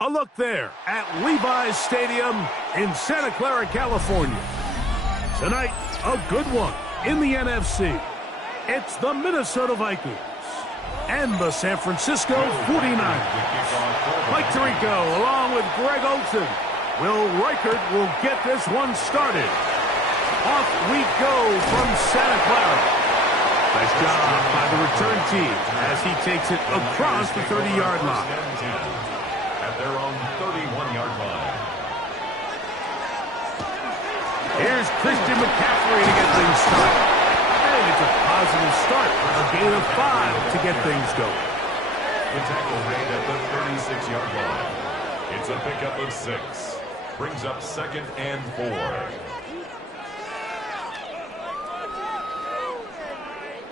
A look there at Levi's Stadium in Santa Clara, California. Tonight, a good one in the NFC. It's the Minnesota Vikings and the San Francisco 49ers. Mike Tirico along with Greg Olsen. Will Reichert will get this one started. Off we go from Santa Clara. Nice job by the return team as he takes it across the 30-yard line. Their own 31-yard line. Here's Christian McCaffrey to get things started. And it's a positive start. A gain of 5 to get things going. The tackle made at the 36-yard line. It's a pickup of 6. Brings up 2nd and 4.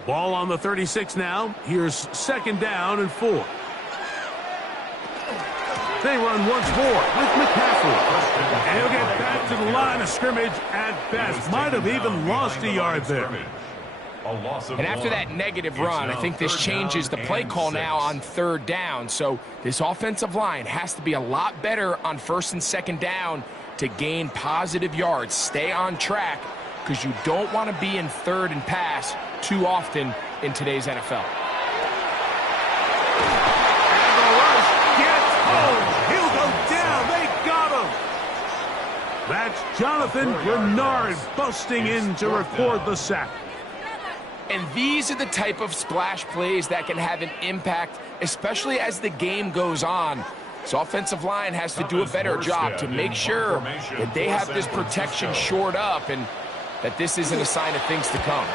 Ball on the 36 now. Here's 2nd down and 4. They run once more with McCaffrey. And he'll get back to the line of scrimmage at best. Might have even lost a yard there. And after that negative run, I think this changes the play call now on 3rd down. So this offensive line has to be a lot better on 1st and 2nd down to gain positive yards. Stay on track because you don't want to be in 3rd and pass too often in today's NFL. That's Jonathan Bernard busting in to record the sack. And these are the type of splash plays that can have an impact, especially as the game goes on. So offensive line has to do a better job to make sure that they have this protection shored up and that this isn't a sign of things to come.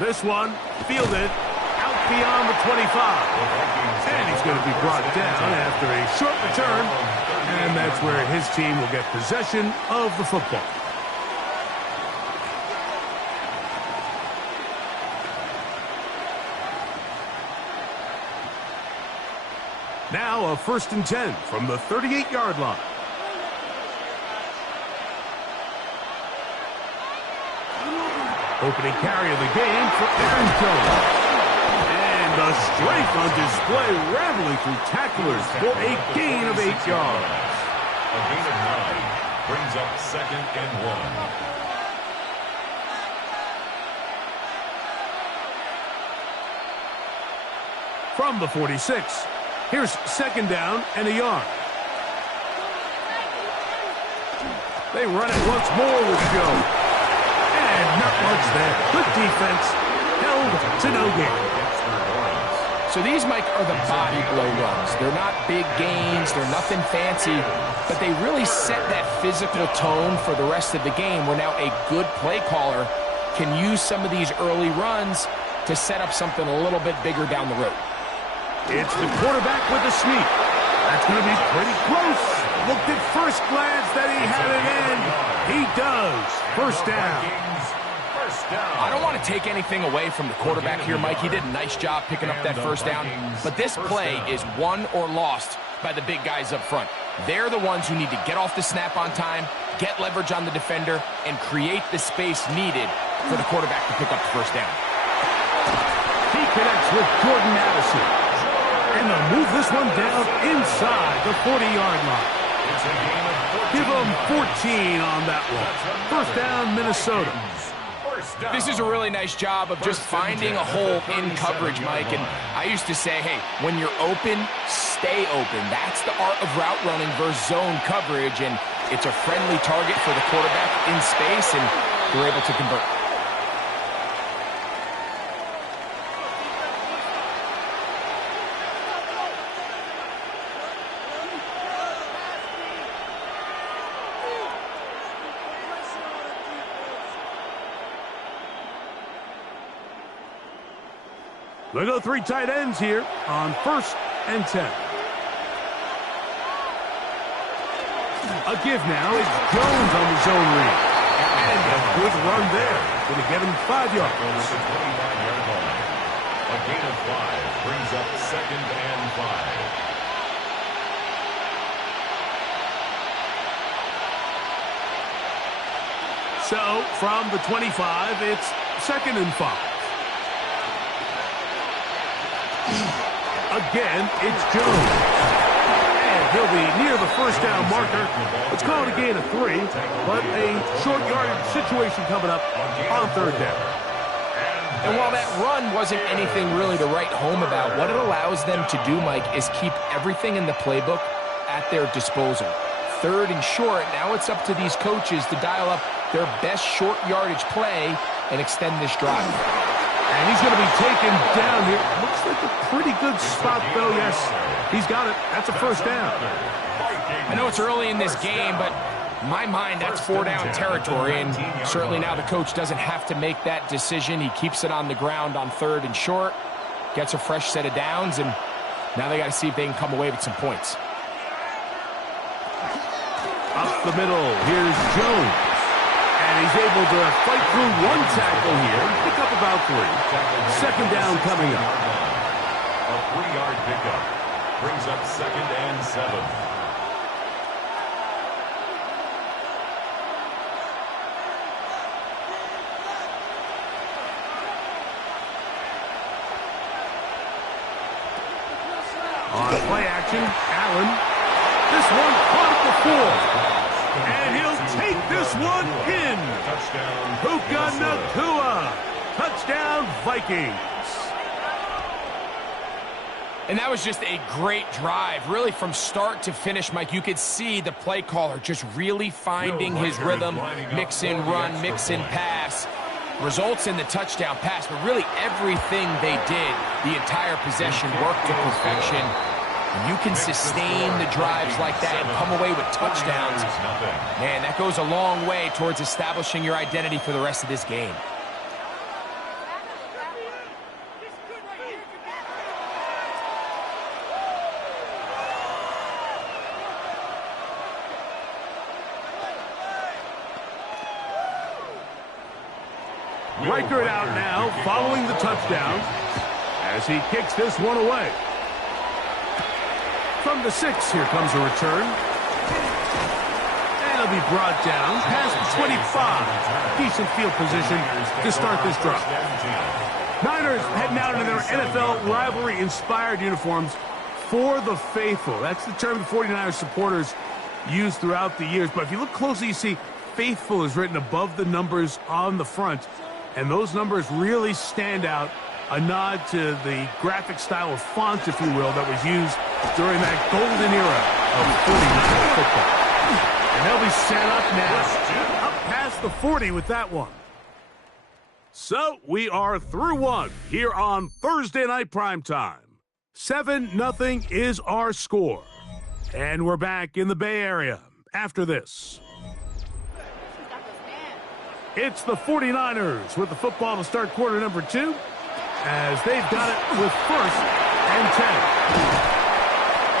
This one, fielded out beyond the 25. And he's going to be brought down after a short return. And that's where his team will get possession of the football. Now a 1st and 10 from the 38-yard line. Opening carry of the game for Aaron Jones. And the strength on display, rambling through tacklers for a gain of 8 yards. A gain of 9 brings up 2nd and 1. from the 46. Here's second down and a yard. They run it once more with Joe. And not much there. Good defense. Held to no gain. So these, Mike, are the body blow runs. They're not big gains. They're nothing fancy. But they really set that physical tone for the rest of the game where now a good play caller can use some of these early runs to set up something a little bit bigger down the road. It's the quarterback with the sneak. That's going to be pretty close. Looked at first glance that he had it in. He does. First down. I don't want to take anything away from the quarterback here, Mike. He did a nice job picking up that first down. But this play is won or lost by the big guys up front. They're the ones who need to get off the snap on time, get leverage on the defender, and create the space needed for the quarterback to pick up the first down. He connects with Jordan Addison. And they'll move this one down inside the 40-yard line. Give them 14 on that one. First down, Minnesota. This is a really nice job of just finding a hole in coverage, Mike. And I used to say, hey, when you're open, stay open. That's the art of route running versus zone coverage. And it's a friendly target for the quarterback in space, and they're able to convert. They go three tight ends here on 1st and 10. A give now is Jones on the zone read. And a good run there. Going to get him 5 yards. A gain of 5 brings up 2nd and 5. So from the 25, it's 2nd and 5. Again, it's Jones. And he'll be near the first down marker. Let's call it a gain of 3, but a short yardage situation coming up on 3rd down. And while that run wasn't anything really to write home about, what it allows them to do, Mike, is keep everything in the playbook at their disposal. 3rd and short, now it's up to these coaches to dial up their best short yardage play and extend this drive. And he's going to be taken down here. Looks like a pretty good spot, though. Yes, he's got it. That's a first down. I know it's early in this game, but in my mind, that's 4-down territory. And certainly now the coach doesn't have to make that decision. He keeps it on the ground on 3rd and short, gets a fresh set of downs, and now they got to see if they can come away with some points. Up the middle, here's Jones. And he's able to fight through 1 tackle here, pick up about 3. 2nd down coming up. A 3-yard pickup brings up 2nd and 7. On play action, Allen. This one caught at the 4. And he'll take this one in. Touchdown. Puka Nacua. Touchdown, Vikings. And that was just a great drive, really from start to finish, Mike. You could see the play caller just really finding his rhythm, mix in run, mix in pass. Results in the touchdown pass, but really everything they did, the entire possession worked to perfection. And you can sustain the drives like that and come away with touchdowns. Man, that goes a long way towards establishing your identity for the rest of this game. Riker it out now, following the touchdown, as he kicks this one away. From the 6, here comes a return. And it'll be brought down past the 25. Decent field position to start this drive. Niners heading out in their NFL rivalry-inspired uniforms for the faithful. That's the term the 49ers supporters use throughout the years. But if you look closely, you see faithful is written above the numbers on the front. And those numbers really stand out A nod to the graphic style of font, if you will, that was used during that golden era of 49er football. And they'll be set up now, up past the 40 with that one. So we are through one here on Thursday Night Primetime. 7-0 is our score. And we're back in the Bay Area after this. It's the 49ers with the football to start quarter number 2, as they've got it with 1st and 10.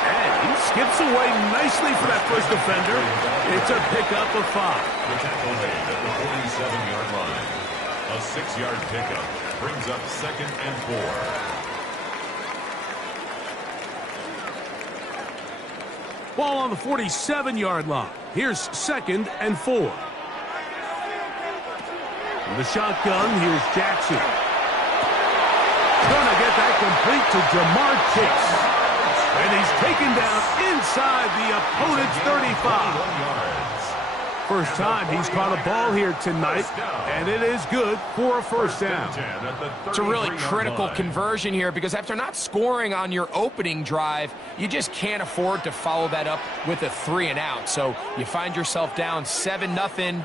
And he skips away nicely for that first defender. It's a pickup of 5. The tackle made at the 47-yard line. A 6-yard pickup brings up 2nd and 4. Ball on the 47-yard line. Here's 2nd and 4. The shotgun, here's Jackson. Gonna get that complete to Jamar Chase. And he's taken down inside the opponent's 35. First time he's caught a ball here tonight, and it is good for a first down. It's a really critical conversion here, because after not scoring on your opening drive, you just can't afford to follow that up with a 3 and out. So you find yourself down 7-0.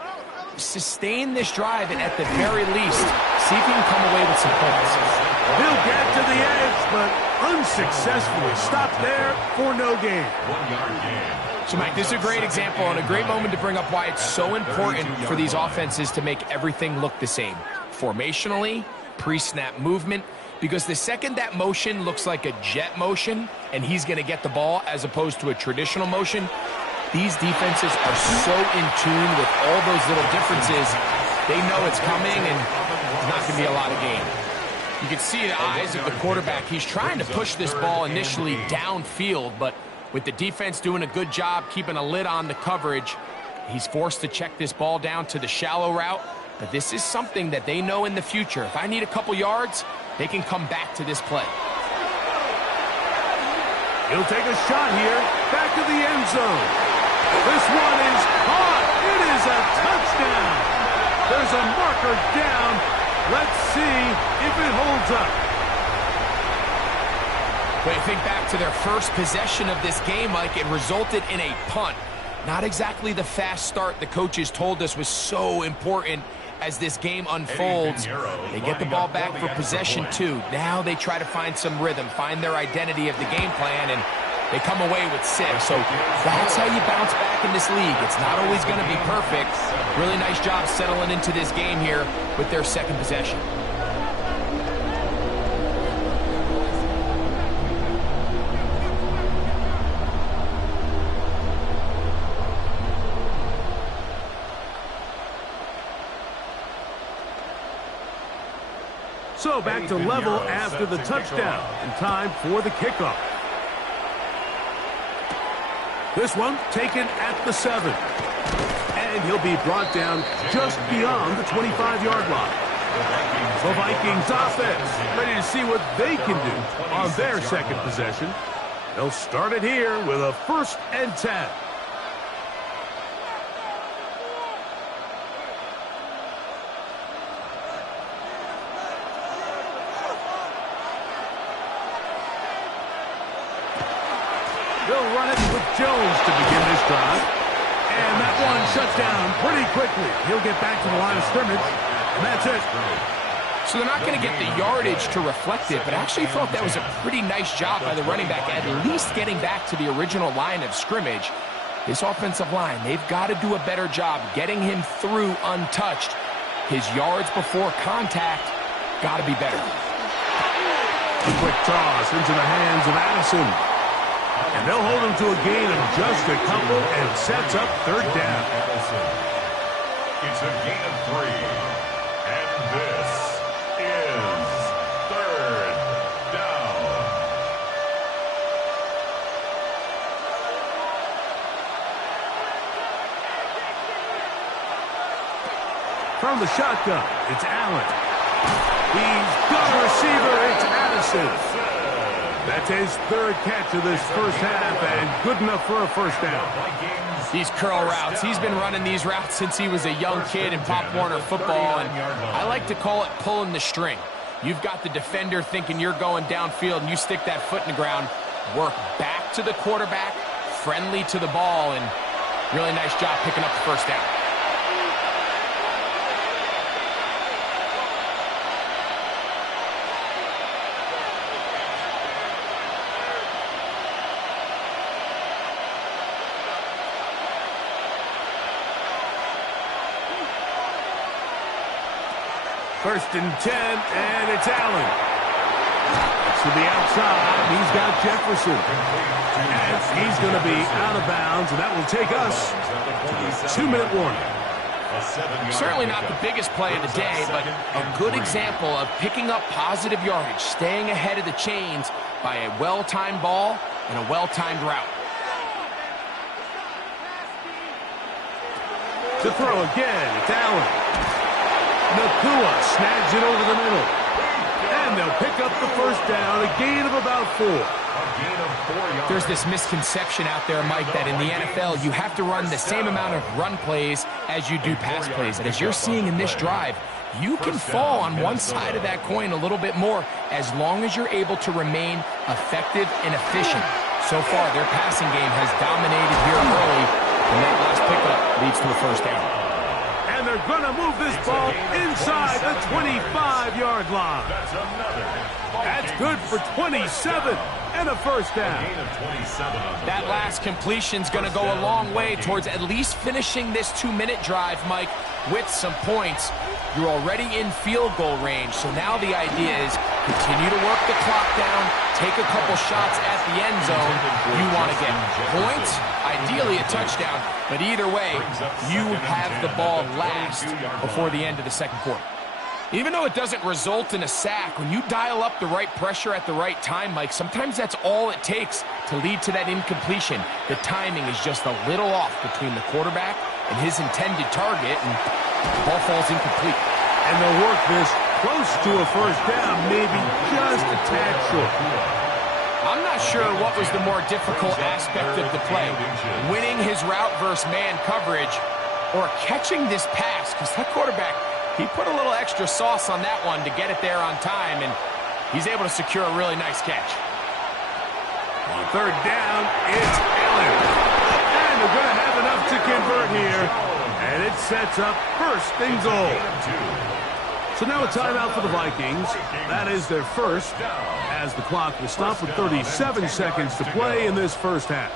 Sustain this drive, and at the very least, see if you can come away with some points. He'll get to the edge, but unsuccessfully stopped there for no gain. 1-yard gain. So, Mike, this is a great example and a great moment to bring up why it's so important for these offenses to make everything look the same. Formationally, pre-snap movement, because the second that motion looks like a jet motion and he's going to get the ball as opposed to a traditional motion, these defenses are so in tune with all those little differences. They know it's coming, and there's not going to be a lot of gain. You can see the eyes of the quarterback. He's trying to push this ball initially downfield, but with the defense doing a good job keeping a lid on the coverage, he's forced to check this ball down to the shallow route. But this is something that they know in the future. If I need a couple yards, they can come back to this play. He'll take a shot here, back to the end zone. This one is caught. It is a touchdown. There's a marker down. Let's see if it holds up. But you think back to their first possession of this game, Mike, it resulted in a punt. Not exactly the fast start the coaches told us was so important as this game unfolds. They get the ball back for possession 2. Now they try to find some rhythm, find their identity of the game plan, and they come away with 6. So that's how you bounce back in this league. It's not always going to be perfect. Really nice job settling into this game here with their second possession. So back to level after the touchdown, and time for the kickoff. This one taken at the 7. And he'll be brought down just beyond the 25-yard line. The Vikings offense ready to see what they can do on their second possession. They'll start it here with a 1st and 10. They'll run it with Jones to begin this drive. And that one shut down pretty quickly. He'll get back to the line of scrimmage, and that's it. So they're not going to get the yardage to reflect it, but I actually thought that was a pretty nice job by the running back, at least getting back to the original line of scrimmage. This offensive line, they've got to do a better job getting him through untouched. His yards before contact got to be better. A quick toss into the hands of Addison. And they'll hold him to a gain of just a couple, and sets up 3rd down. It's a gain of 3. And this is 3rd down. From the shotgun, it's Allen. He's got a receiver. It's Addison. That's his 3rd catch of this first half, and good enough for a first down. These curl routes, he's been running these routes since he was a young kid in Pop Warner football, and I like to call it pulling the string. You've got the defender thinking you're going downfield, and you stick that foot in the ground. Work back to the quarterback, friendly to the ball, and really nice job picking up the first down. First and 10, and it's Allen. To the outside, he's got Jefferson. And he's going to be out of bounds, and that will take us to 2-minute warning. Certainly not the biggest play of the day, but a good example of picking up positive yardage, staying ahead of the chains by a well-timed ball and a well-timed route. To throw again, it's Allen. Nakua snags it over the middle. And they'll pick up the first down, a gain of about 4. There's this misconception out there, Mike, that in the NFL you have to run the same amount of run plays as you do pass plays. And as you're seeing in this drive, you can fall on one side of that coin a little bit more as long as you're able to remain effective and efficient. So far, their passing game has dominated here early, and that last pickup leads to a first down. And they're going to move this ball inside the 25-yard line. That's good for 27 and a first down. That last completion's going to go a long way towards at least finishing this 2-minute drive, Mike, with some points. You're already in field goal range, so now the idea is continue to work the clock down, take a couple shots at the end zone. You want to get points, ideally a touchdown, but either way, you have the ball last before the end of the second quarter. Even though it doesn't result in a sack, when you dial up the right pressure at the right time, Mike, sometimes that's all it takes to lead to that incompletion. The timing is just a little off between the quarterback and his intended target, and the ball falls incomplete. And they'll work this close to a first down, maybe just a tad short. I'm not sure what was the more difficult aspect of the play, winning his route versus man coverage or catching this pass, because that quarterback, he put a little extra sauce on that one to get it there on time, and he's able to secure a really nice catch. On third down, it's Allen. And they're going to have enough to convert here. And it sets up first and goal. So now a timeout for the Vikings. That is their first, as the clock will stop with 37 seconds to play in this first half.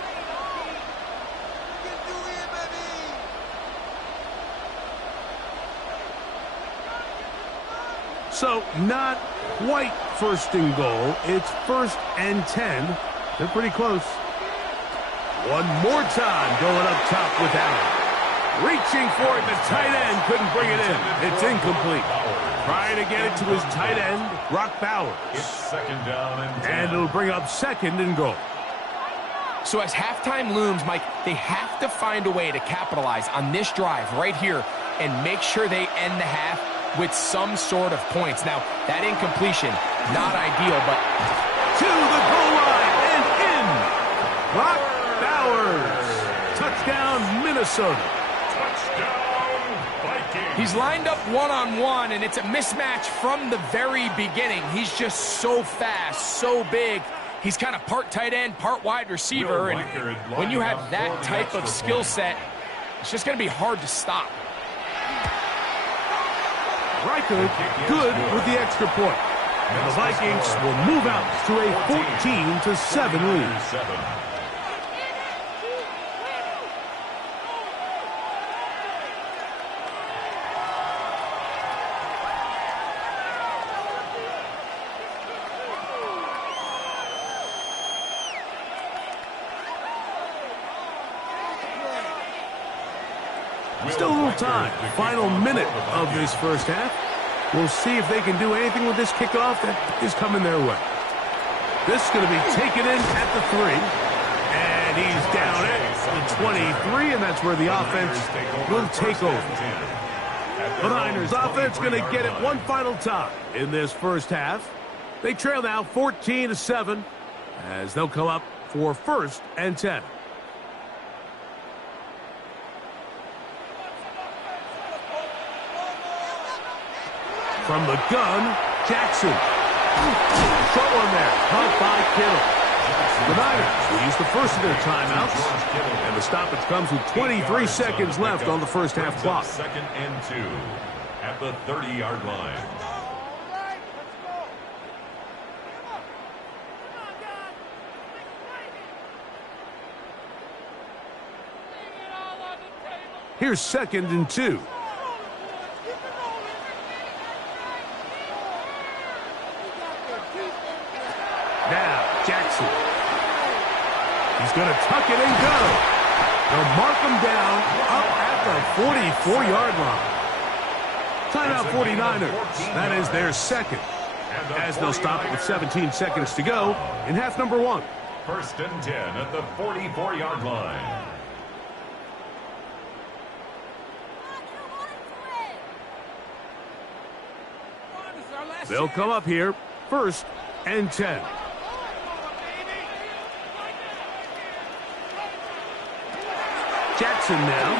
So not quite first and goal. It's first and 10. They're pretty close. One more time going up top with Allen. Reaching for it, the tight end couldn't bring it in. It's incomplete. Trying to get it to his tight end, Brock Bowers. It's second down and 10. And it'll bring up second and goal. So as halftime looms, Mike, they have to find a way to capitalize on this drive right here and make sure they end the half with some sort of points. Now, that incompletion, not ideal, but to the goal line and in. Brock Bowers. Touchdown, Minnesota. He's lined up one-on-one, and it's a mismatch from the very beginning. He's just so fast, so big. He's kind of part tight end, part wide receiver, and when you have that type of skill set, it's just going to be hard to stop. Reichard good with the extra point. And the Vikings will move out to a 14-7 lead. Still a little time. Final minute of this first half. We'll see if they can do anything with this kickoff that is coming their way. This is going to be taken in at the 3. And he's down at the 23, and that's where the offense will take over. The Niners offense going to get it one final time in this first half. They trail now 14-7 as they'll come up for first and 10. From the gun, Jackson. Short one there. Caught by Kittle. The Niners will use the first of their timeouts. And the stoppage comes with 23 seconds left on the first half clock. Second and 2 at the 30-yard line. Here's 2nd and 2. Now, Jackson. He's going to tuck it and go. They'll mark him down up at the 44-yard line. Timeout 49ers. That is their second. As they'll stop it with 17 seconds to go in half number 1. 1st and 10 at the 44-yard line. They'll come up here, 1st and 10. Jackson now.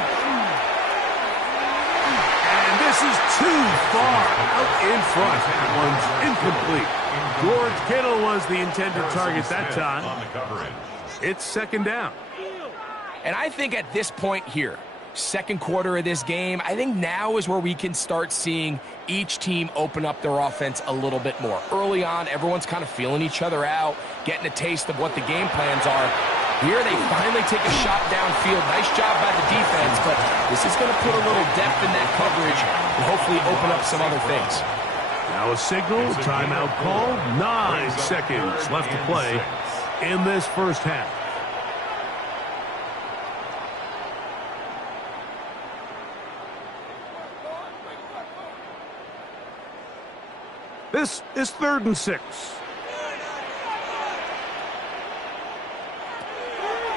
And this is too far out in front. That one's incomplete. George Kittle was the intended target that time. It's 2nd down. And I think at this point here, second quarter of this game, I think now is where we can start seeing each team open up their offense a little bit more. Early on, everyone's kind of feeling each other out, getting a taste of what the game plans are. Here they finally take a shot downfield. Nice job by the defense, but this is going to put a little depth in that coverage and hopefully open up some other things. Now a signal, timeout call, 9 seconds left to play in this first half. This is 3rd and 6.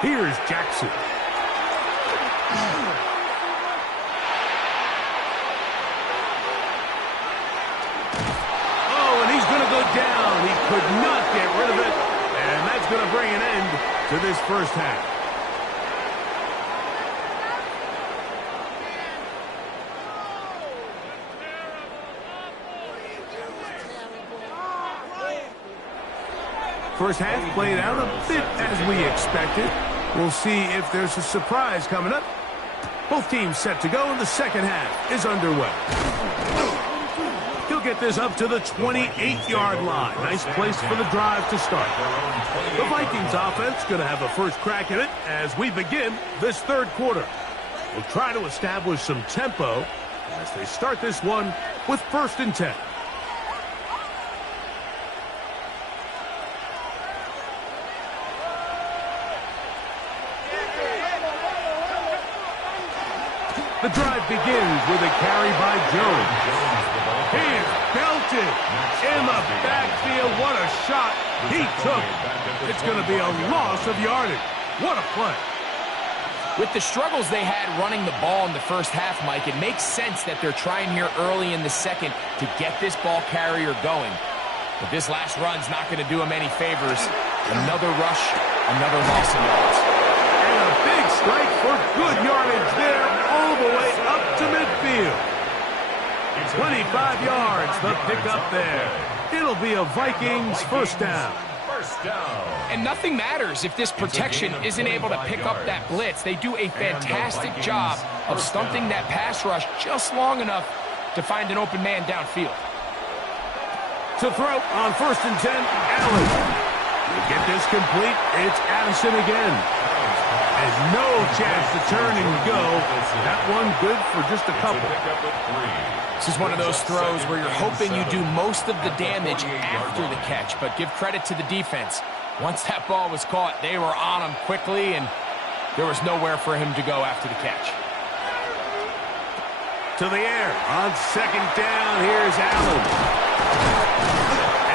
Here's Jackson. Oh, and he's going to go down. He could not get rid of it. And that's going to bring an end to this first half. First half played out a bit as we expected. We'll see if there's a surprise coming up. Both teams set to go, and the second half is underway. He'll get this up to the 28-yard line. Nice place for the drive to start. The Vikings offense going to have a first crack at it as we begin this third quarter. We'll try to establish some tempo as they start this one with 1st and 10. The drive begins with a carry by Jones. He's belted in the backfield. What a shot he took. It's going to be a loss of yardage. What a play. With the struggles they had running the ball in the first half, Mike, it makes sense that they're trying here early in the second to get this ball carrier going. But this last run's not going to do him any favors. Another rush, another loss of yards. And a big strike for good yardage there all the way up to midfield. 25 yards, the pickup there. It'll be a Vikings first down. And nothing matters if this protection isn't able to pick up that blitz. They do a fantastic job of stunting that pass rush just long enough to find an open man downfield. To throw on 1st and 10, Allen. To get this complete, it's Addison again. And no chance to turn and go. That one good for just a couple. This is one of those throws where you're hoping you do most of the damage after the catch, but give credit to the defense. Once that ball was caught, they were on him quickly, and there was nowhere for him to go after the catch. To the air on 2nd down. Here's Allen.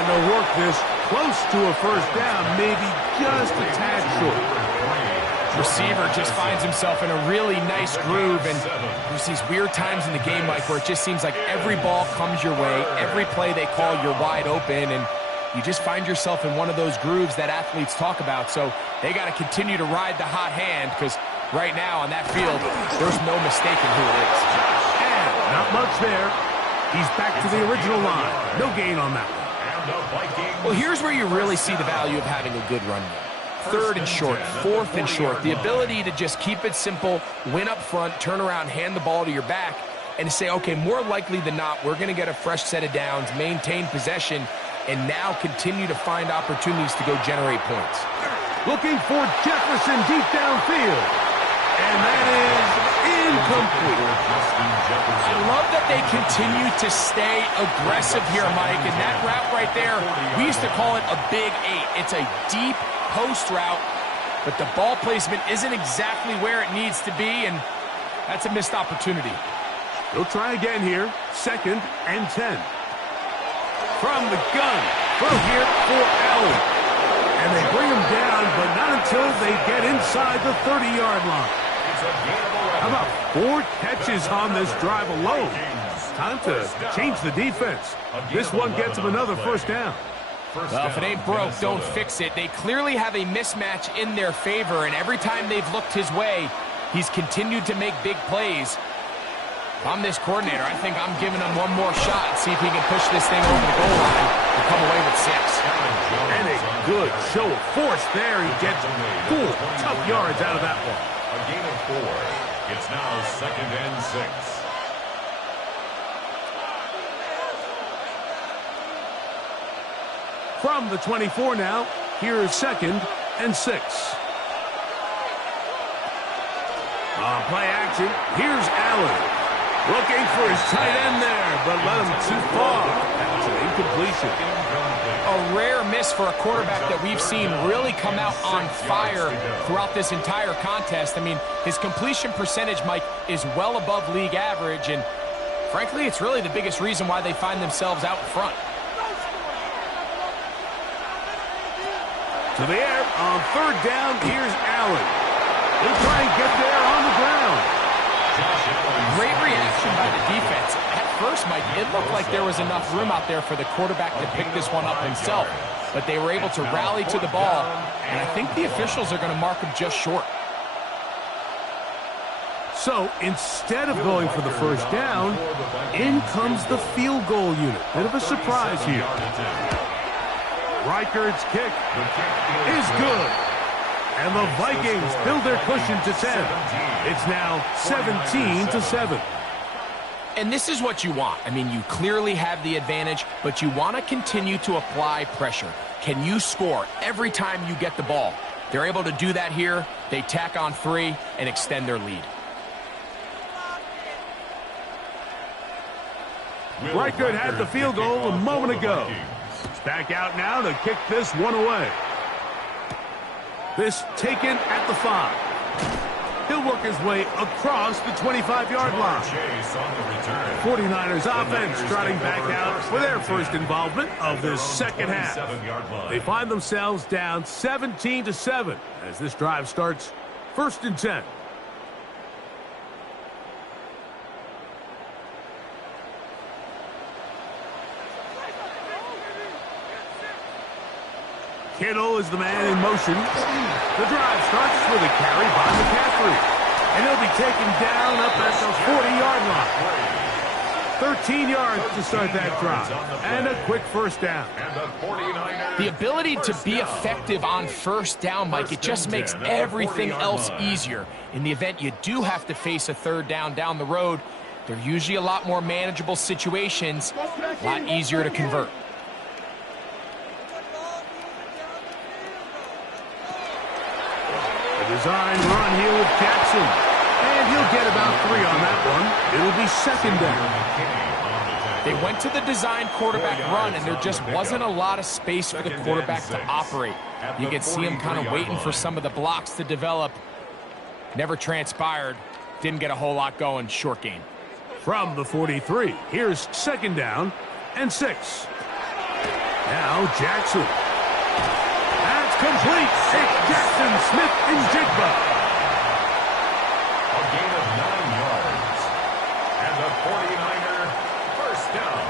And they'll work this close to a first down, maybe just a tad short. Receiver just finds himself in a really nice groove, and there's these weird times in the game, Mike, where it just seems like every ball comes your way, every play they call, you're wide open, and you just find yourself in one of those grooves that athletes talk about. So they got to continue to ride the hot hand, because right now on that field, there's no mistaking who it is. And not much there. He's back to the original line. No gain on that one. Well, here's where you really see the value of having a good run game. Third and short, fourth and short. The ability to just keep it simple, win up front, turn around, hand the ball to your back, and say, okay, more likely than not, we're going to get a fresh set of downs, maintain possession, and now continue to find opportunities to go generate points. Looking for Jefferson deep downfield. And that is incomplete. I love that they continue to stay aggressive here, Mike, and that route right there, we used to call it a big 8. It's a deep post route, but the ball placement isn't exactly where it needs to be, and that's a missed opportunity. They'll try again here. 2nd and 10. From the gun, throw here for Allen. And they bring him down, but not until they get inside the 30-yard line. How about 4 catches on this drive alone? Time to change the defense. This one gets them another first down. Well, if it ain't broke, don't fix it. They clearly have a mismatch in their favor, and every time they've looked his way, he's continued to make big plays. If I'm this coordinator, I think I'm giving him one more shot, see if he can push this thing over the goal line and come away with 6. And a good show of force there. He gets 4 tough yards out of that one. A gain of 4. It's now 2nd and 6. From the 24 now, here's 2nd and 6. On play action, here's Allen. Looking for his tight end there, but let him too far. That's an incompletion. A rare miss for a quarterback that we've seen really come out on fire throughout this entire contest. I mean, his completion percentage, Mike, is well above league average, and frankly, it's really the biggest reason why they find themselves out in front. To the air, on 3rd down, here's Allen. He'll try and get there on the ground. Great reaction by the defense. At first, Mike, it looked like there was enough room out there for the quarterback to pick this one up himself, but they were able to rally to the ball, and I think the officials are going to mark him just short. So instead of going for the first down, in comes the field goal unit. Bit of a surprise here. Reichard's kick is good. And the Vikings build their cushion to 10. It's now 17-7. And this is what you want. I mean, you clearly have the advantage, but you want to continue to apply pressure. Can you score every time you get the ball? They're able to do that here. They tack on 3 and extend their lead. Reichard had the field goal a moment ago. He's back out now to kick this one away. This taken at the 5. He'll work his way across the 25-yard line. 49ers offense trotting back out for their first involvement of this second half. They find themselves down 17-7 as this drive starts 1st and 10. Kittle is the man in motion. The drive starts with a carry by McCaffrey. And he'll be taken down up at the 40-yard line. 13 yards to start that drive. And a quick first down. The ability to be effective on first down, Mike, it just makes everything else easier. In the event you do have to face a 3rd down the road, they're usually a lot more manageable situations, a lot easier to convert. Design run here with Jackson. And he'll get about 3 on that one. It'll be 2nd down. They went to the design quarterback run, and there just wasn't a lot of space for the quarterback to operate. You could see him kind of waiting for some of the blocks to develop. Never transpired. Didn't get a whole lot going. Short gain. From the 43, here's 2nd down and 6. Now Jackson. That's complete. It's Jackson Smith-Njigba. A gain of 9 yards. And the 49er first down.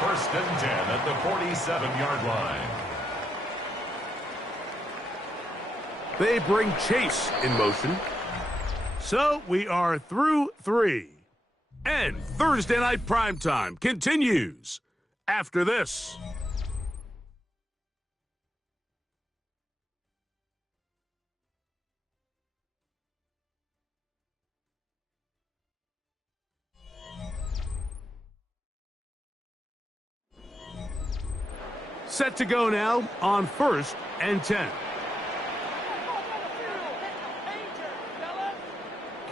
1st and 10 at the 47-yard line. They bring Chase in motion. So we are through 3. And Thursday Night Primetime continues after this. Set to go now on 1st and 10.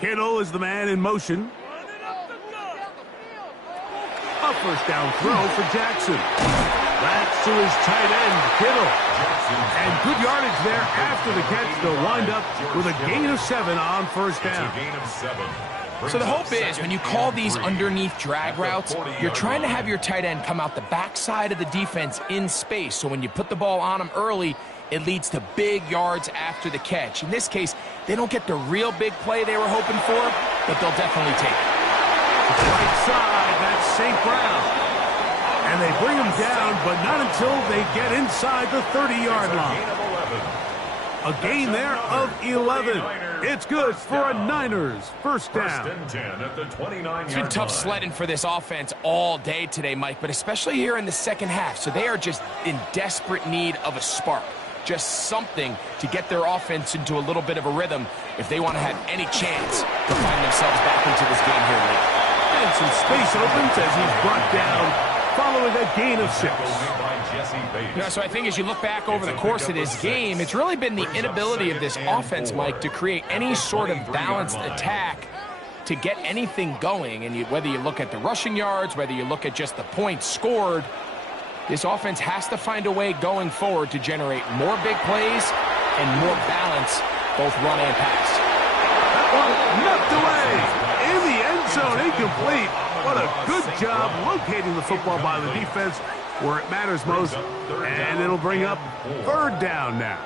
Kittle is the man in motion. A first down throw for Jackson. That's to his tight end, Kittle. And good yardage there after the catch to wind up with a gain of 7 on first down. So the hope is when you call these underneath drag routes, you're trying to have your tight end come out the backside of the defense in space. So when you put the ball on him early, it leads to big yards after the catch. In this case, they don't get the real big play they were hoping for, but they'll definitely take it. Right side, that's St. Brown. And they bring him down, but not until they get inside the 30-yard line. A gain there of 11. It's good for a Niners first down. It's been tough sledding for this offense all day today, Mike, but especially here in the second half. So they are just in desperate need of a spark. Just something to get their offense into a little bit of a rhythm if they want to have any chance to find themselves back into this game here late. And some space opens as he's brought down following a gain of 6. So I think as you look back over the course of this game, it's really been the inability of this offense, Mike, to create any sort of balanced attack to get anything going. And whether you look at the rushing yards, whether you look at just the points scored, this offense has to find a way going forward to generate more big plays and more balance, both run and pass. That one knocked away in the end zone, incomplete. What a good job locating the football by the defense where it matters most, and it'll bring up 3rd down now.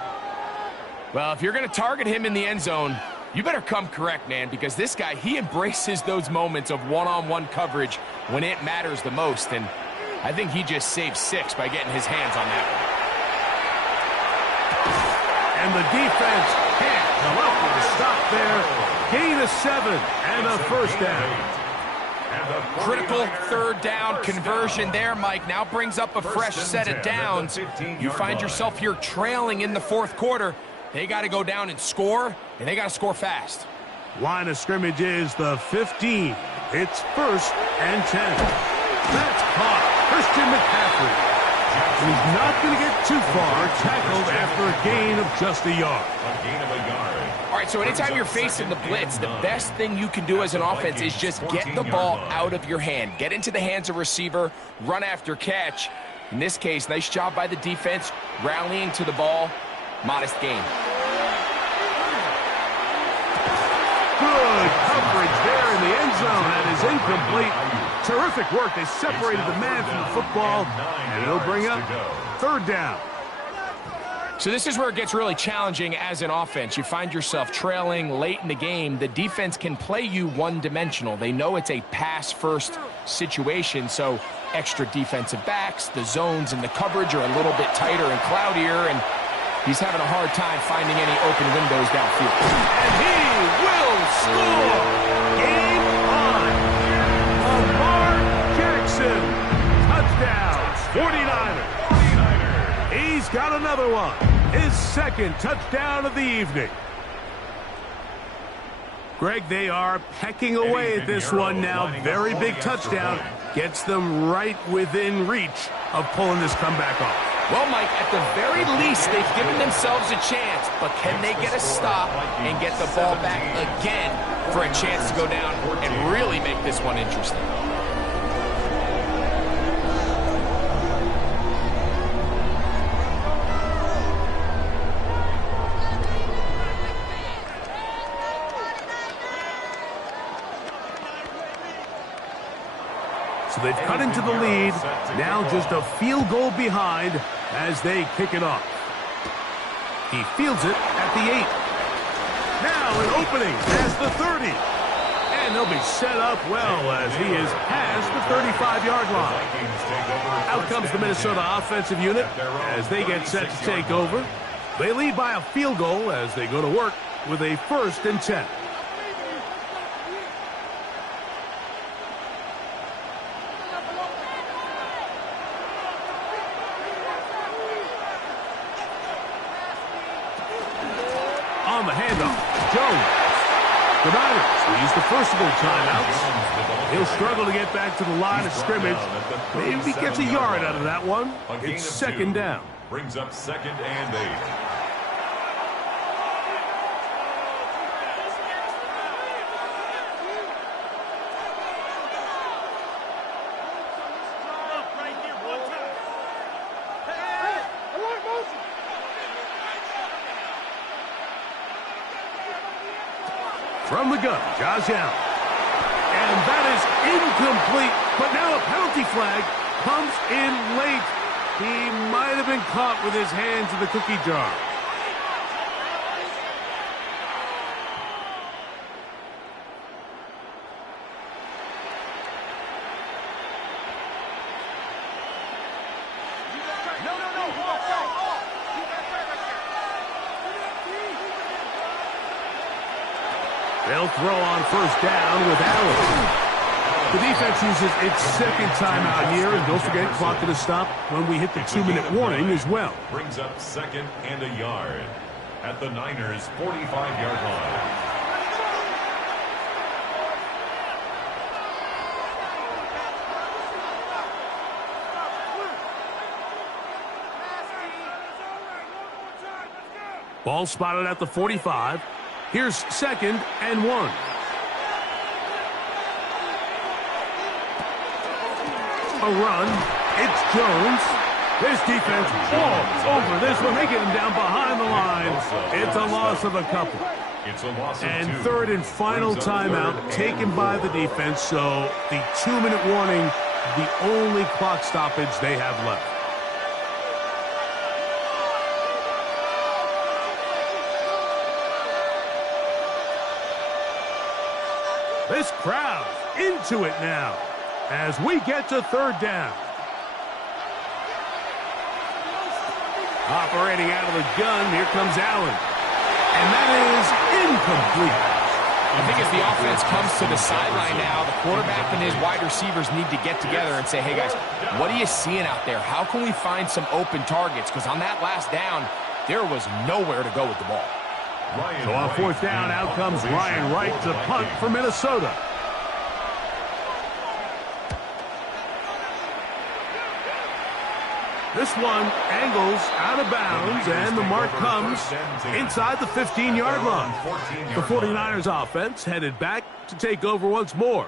Well, if you're going to target him in the end zone, you better come correct, man, because this guy, he embraces those moments of one-on-one coverage when it matters the most, and I think he just saved 6 by getting his hands on that one. And the defense can't come up with a stop there. Gain of 7 and a first down. Critical 3rd down conversion there, Mike. Now brings up a fresh set of downs. You find yourself here trailing in the 4th quarter. They got to go down and score, and they got to score fast. Line of scrimmage is the 15. It's 1st and 10. That's caught. Christian McCaffrey. And he's not going to get too far, tackled after a gain of just a yard. All right, so anytime you're facing the blitz, the best thing you can do as an offense is just get the ball out of your hand. Get into the hands of receiver, run after catch. In this case, nice job by the defense, rallying to the ball. Modest gain. Good coverage there in the end zone. That is incomplete. Terrific work. They separated the man from the football, and it'll bring up 3rd down. So this is where it gets really challenging as an offense. You find yourself trailing late in the game. The defense can play you one-dimensional. They know it's a pass-first situation, so extra defensive backs, the zones and the coverage are a little bit tighter and cloudier, and he's having a hard time finding any open windows downfield. And he will score! Game on! Lamar Jackson! Touchdown! 49ers! He's got another one. His 2nd touchdown of the evening. Greg, they are pecking away at this one now. Very big touchdown. Gets them right within reach of pulling this comeback off. Well, Mike, at the very least, they've given themselves a chance. But can they get a stop and get the ball back again for a chance to go down and really make this one interesting? So they've cut into the lead. Now just a field goal behind as they kick it off. He fields it at the 8. Now an opening past the 30. And they'll be set up well as he is past the 35-yard line. Out comes the Minnesota offensive unit as they get set to take over. They lead by a field goal as they go to work with a 1st and 10. on the handoff. Jones. The Niners use the first of their timeouts. He'll struggle to get back to the line of scrimmage. Maybe he gets a yard out of that one. It's second down. Brings up 2nd and 8. From the gun, Josh Allen. And that is incomplete, but now a penalty flag comes in late. He might have been caught with his hands in the cookie jar. They'll throw on first down with Allen. The defense uses its second timeout here, and don't forget, clock to stop when we hit the 2-minute warning as well. Brings up 2nd and a yard at the Niners' 45-yard line. Ball spotted at the 45. Here's 2nd and 1. A run. It's Jones. This defense falls over this one. They get him down behind the line. It's a loss of a couple. It's a loss of and 2. Third and final timeout taken by the defense. So the 2-minute warning, the only clock stoppage they have left. This crowd into it now as we get to third down. Operating out of the gun, here comes Allen. And that is incomplete. I think as the offense comes to the sideline now, the quarterback and his wide receivers need to get together and say, hey guys, what are you seeing out there? How can we find some open targets? Because on that last down, there was nowhere to go with the ball. So on fourth down, out comes Ryan Wright to punt for Minnesota. This one angles out of bounds, and the mark comes inside the 15-yard line. The 49ers offense headed back to take over once more.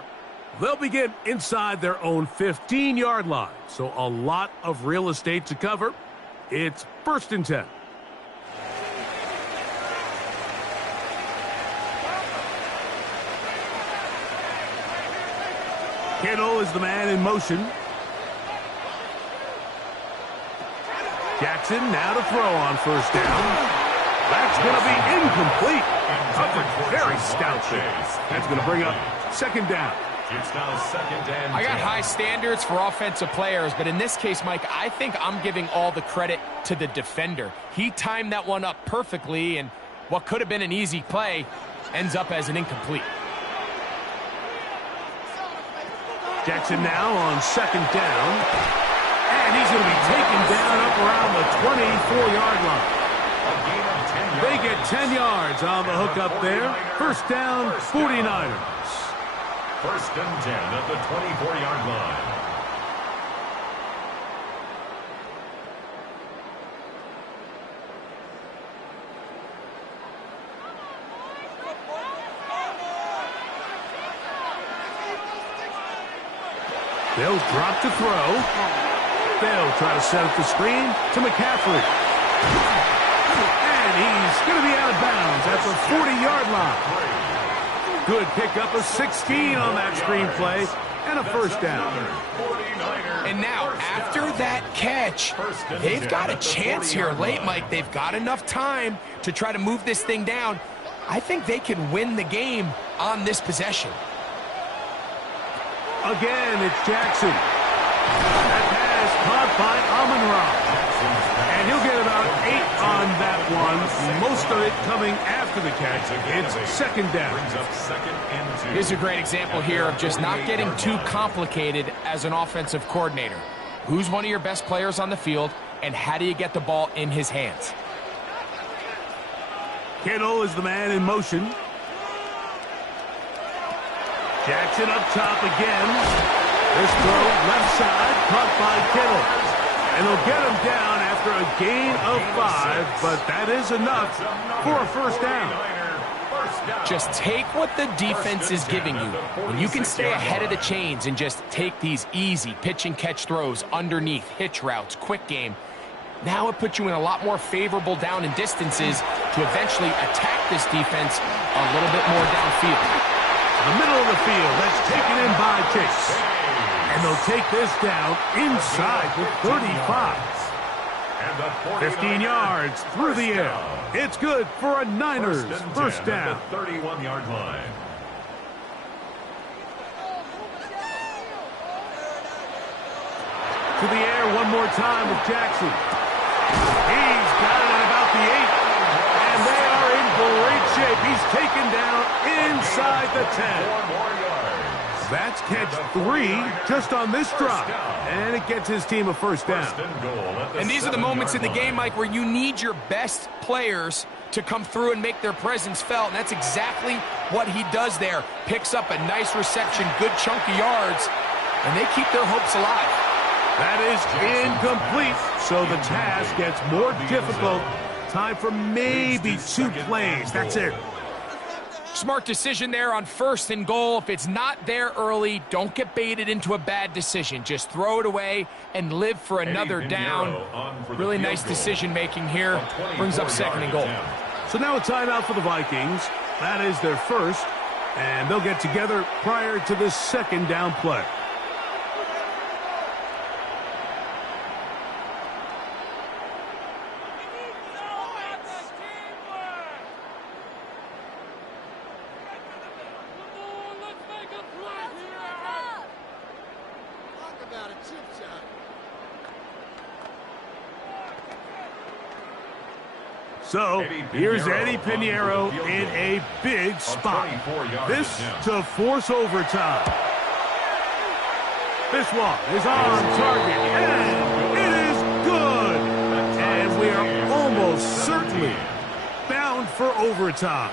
They'll begin inside their own 15-yard line, so a lot of real estate to cover. It's 1st and 10. Kittle is the man in motion. Jackson now to throw on first down. That's going to be incomplete. Covered very stoutly. That's going to bring up 2nd down. It's now 2nd and 10. I got high standards for offensive players, but in this case, Mike, I think I'm giving all the credit to the defender. He timed that one up perfectly, and what could have been an easy play ends up as an incomplete. Jackson now on 2nd down. And he's going to be taken down up around the 24-yard line. They get 10 yards on the hook up there. First down, 49ers. 1st and 10 at the 24-yard line. They'll drop to throw. They'll try to set up the screen to McCaffrey. And he's going to be out of bounds at the 40-yard line. Good pickup of 16 on that screen play and a first down. And now, after that catch, they've got a chance here late, Mike. They've got enough time to try to move this thing down. I think they can win the game on this possession. Again, it's Jackson. That pass caught by Amon-Ra. And he'll get about 8 on that one. Most of it coming after the catch. It's 2nd down. Here's a great example here of just not getting too complicated as an offensive coordinator. Who's one of your best players on the field, and how do you get the ball in his hands? Kittle is the man in motion. Jackson up top again. This throw left side, caught by Kittle. And they'll get him down after a gain of 5, but that is enough for a first down. Just take what the defense is giving you. When you can stay ahead of the chains and just take these easy pitch and catch throws underneath, hitch routes, quick game, now it puts you in a lot more favorable down and distances to eventually attack this defense a little bit more downfield. The middle of the field, that's taken in by Chase. And they'll take this down inside the 35. 15 yards through the air. It's good for a Niners first down. 31-yard line. To the air one more time with Jackson. He's got it at about the 8. And they are in great shape. He's taken down inside the 10. That's catch 3 just on this drive. And it gets his team a first down. And these are the moments in the game, Mike, where you need your best players to come through and make their presence felt. And that's exactly what he does there. Picks up a nice reception, good chunk of yards, and they keep their hopes alive. That is incomplete, so the task gets more difficult. Time for maybe 2 plays. That's it. Smart decision there on 1st and goal. If it's not there early, don't get baited into a bad decision. Just throw it away and live for another down. Really nice decision-making here. Brings up 2nd and goal. So now a timeout for the Vikings. That is their first, and they'll get together prior to this 2nd down play. So, here's Eddie Piñeiro in a big spot. This to force overtime. This one is on target, and it is good. And we are almost certainly bound for overtime.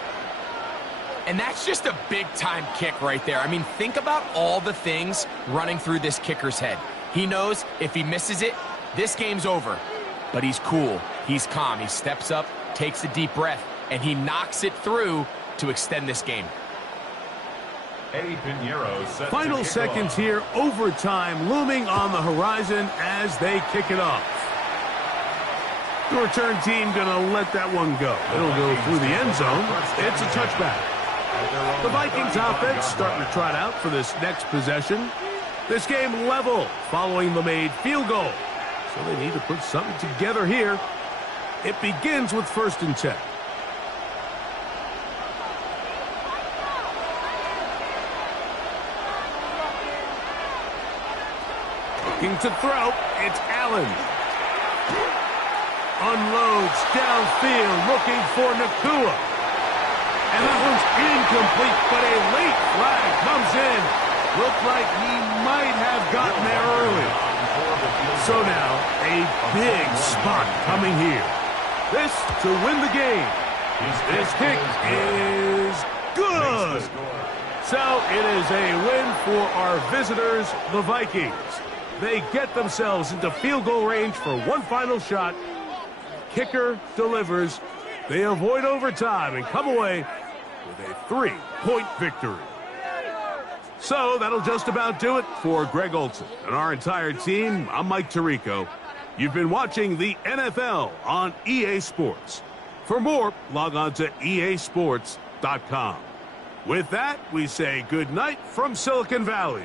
And that's just a big-time kick right there. I mean, think about all the things running through this kicker's head. He knows if he misses it, this game's over. But he's cool. He's calm. He steps up, takes a deep breath, and he knocks it through to extend this game. Eddie Piñeiro set Final seconds here, overtime looming on the horizon as they kick it off. The return team gonna let that one go. It'll go through the end zone. It's a touchback. The Vikings offense starting to trot out for this next possession. This game level following the made field goal. So they need to put something together here. It begins with 1st and 10. Looking to throw, it's Allen. Unloads downfield, looking for Nacua. And that one's incomplete, but a late flag comes in. Looked like he might have gotten there early. So now, a big spot coming here. This to win the game. This kick is good. So it is a win for our visitors, the Vikings. They get themselves into field goal range for one final shot. Kicker delivers. They avoid overtime and come away with a 3-point victory. So that'll just about do it for Greg Olsen and our entire team. I'm Mike Tirico. You've been watching the NFL on EA Sports. For more, log on to easports.com. With that, we say good night from Silicon Valley.